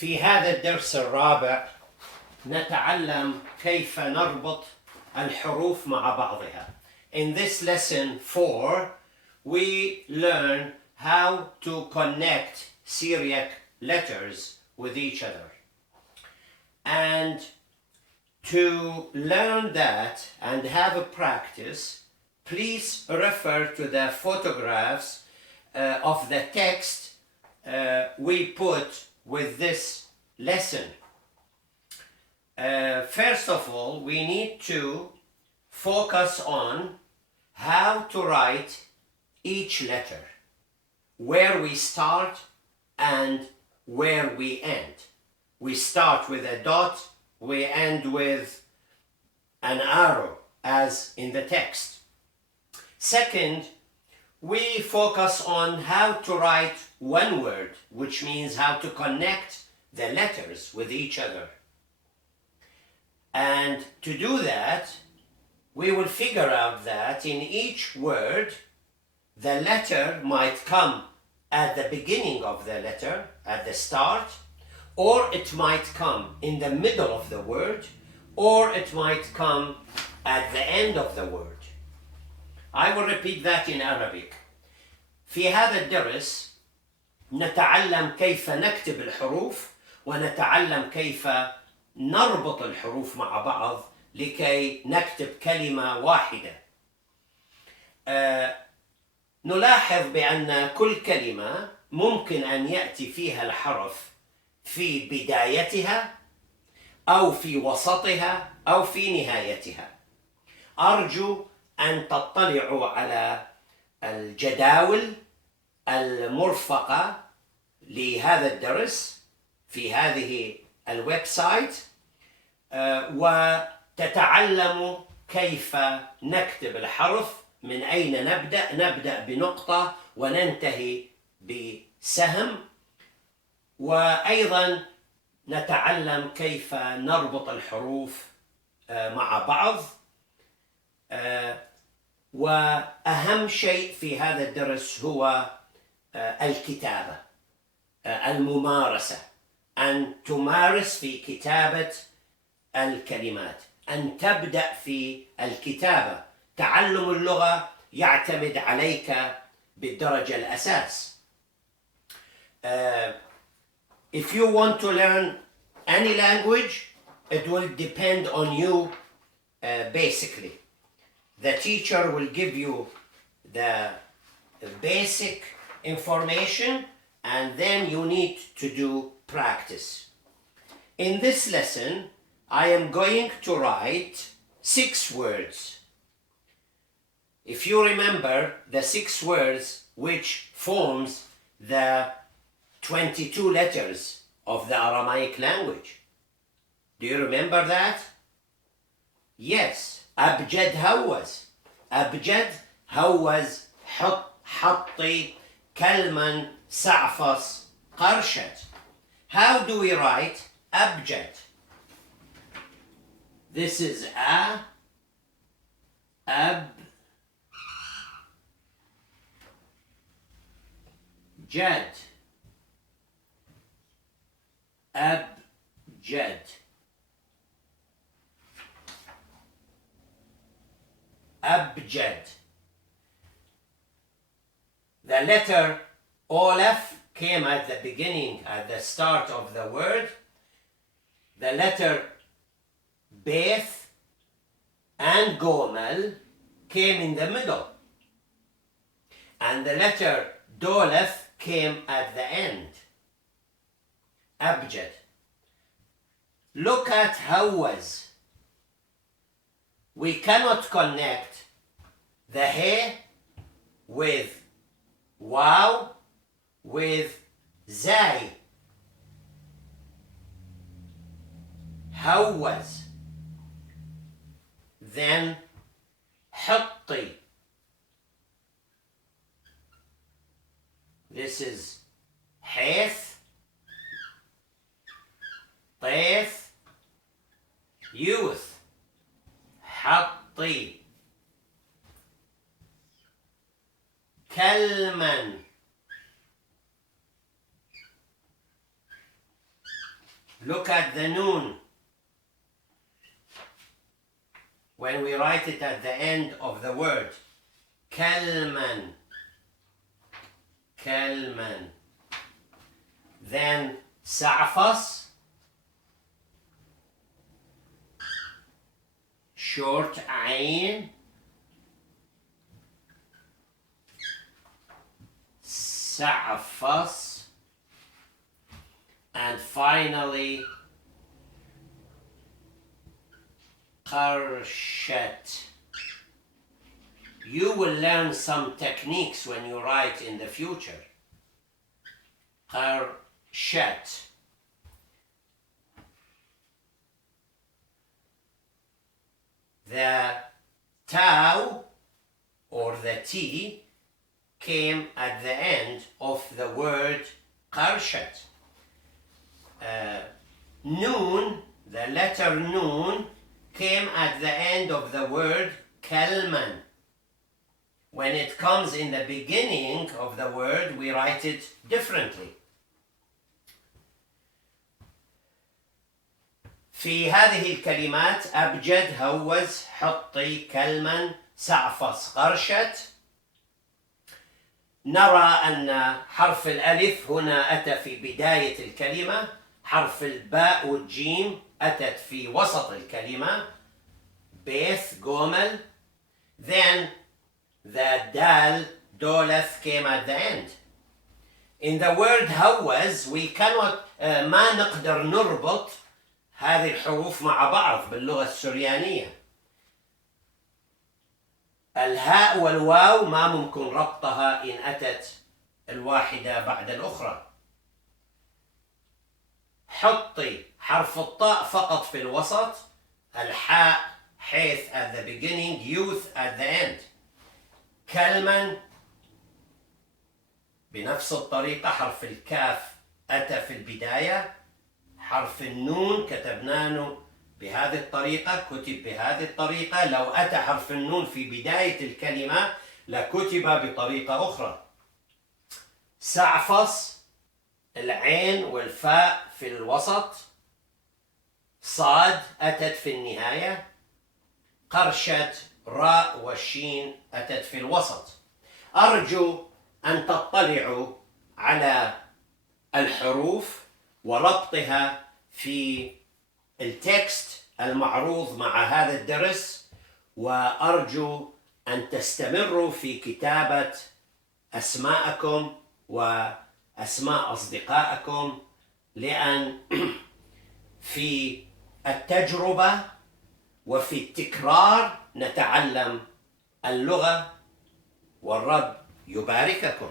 في هذا الدرس الرابع نتعلم كيف نربط الحروف مع بعضها. In this lesson 4, we learn how to connect Syriac letters with each other. And to learn that and have a practice, please refer to the photographs of the text we put with this lesson. First of all, we need to focus on how to write each letter, where we start and where we end. We start with a dot, we end with an arrow, as in the text. Second, we focus on how to write one word, which means how to connect the letters with each other. And to do that, we will figure out that in each word, the letter might come at the beginning of the letter, at the start, or it might come in the middle of the word, or it might come at the end of the word. I will repeat that in Arabic. في هذا الدرس نتعلم كيف نكتب الحروف ونتعلم كيف نربط الحروف مع بعض لكي نكتب كلمة واحدة. نلاحظ بأن كل كلمة ممكن أن يأتي فيها الحرف في بدايتها أو في وسطها أو في نهايتها. أرجو أن تطلعوا على الجداول المرفقة لهذا الدرس في هذه الويب سايت وتتعلموا كيف نكتب الحرف، من أين نبدأ. نبدأ بنقطة وننتهي بسهم، وأيضا نتعلم كيف نربط الحروف مع بعض. وأهم شيء في هذا الدرس هو الكتابة، الممارسة، أن تمارس في كتابة الكلمات، أن تبدأ في الكتابة. تعلم اللغة يعتمد عليك بالدرجة الأساس. If you want to learn any language, it will depend on you basically. The teacher will give you the basic information and then you need to do practice. In this lesson, I am going to write 6 words. If you remember the 6 words which forms the 22 letters of the Aramaic language. Do you remember that? Yes. أبجد هوز. أبجد هوز حطي كلمن سعفص قرشت. How do we write أبجد? This is جد. أبجد. أبجد. The letter Aleph came at the beginning, at the start of the word. The letter Beth and Gomel came in the middle. And the letter Dolef came at the end. Abjad. Look at Hawaz. We cannot connect the he with waw with zai. Hawaz. Then حطي. This is حيث طيف youth. حطي. كلما. Look at the noon. When we write it at the end of the word, كلما, كلما. Then سعفص, short عين, سعفص, and finally قرشت. You will learn some techniques when you write in the future. قرشت. The tau or the T came at the end of the word قرشت. Noon, the letter noon, came at the end of the word كلما. When it comes in the beginning of the word, we write it differently. في هذه الكلمات أبجد هوز حطي كلما سعفص قرشت. نرى أن حرف الألف هنا أتى في بداية الكلمة، حرف الباء والجيم أتت في وسط الكلمة، بيث جومل. Then the dal دولث came at the end. In the word هوز we cannot ما نقدر نربط هذه الحروف مع بعض باللغة السريانية. الهاء والواو ما ممكن ربطها إن أتت الواحدة بعد الأخرى. حطي حرف الطاء فقط في الوسط، الحاء حيث at the beginning, youth at the end. كلما بنفس الطريقة حرف الكاف أتى في البداية، حرف النون كتبناه بهذه الطريقة، كتب بهذه الطريقة. لو أتى حرف النون في بداية الكلمة لكتب بطريقة أخرى. سعفص العين والفاء في الوسط، صاد أتت في النهاية، قرشت راء والشين أتت في الوسط. أرجو أن تطلعوا على الحروف وربطها في التكست المعروض مع هذا الدرس، وأرجو أن تستمروا في كتابة أسماءكم وأسماء أصدقائكم، لأن في التجربة وفي التكرار نتعلم اللغة، والرب يبارككم.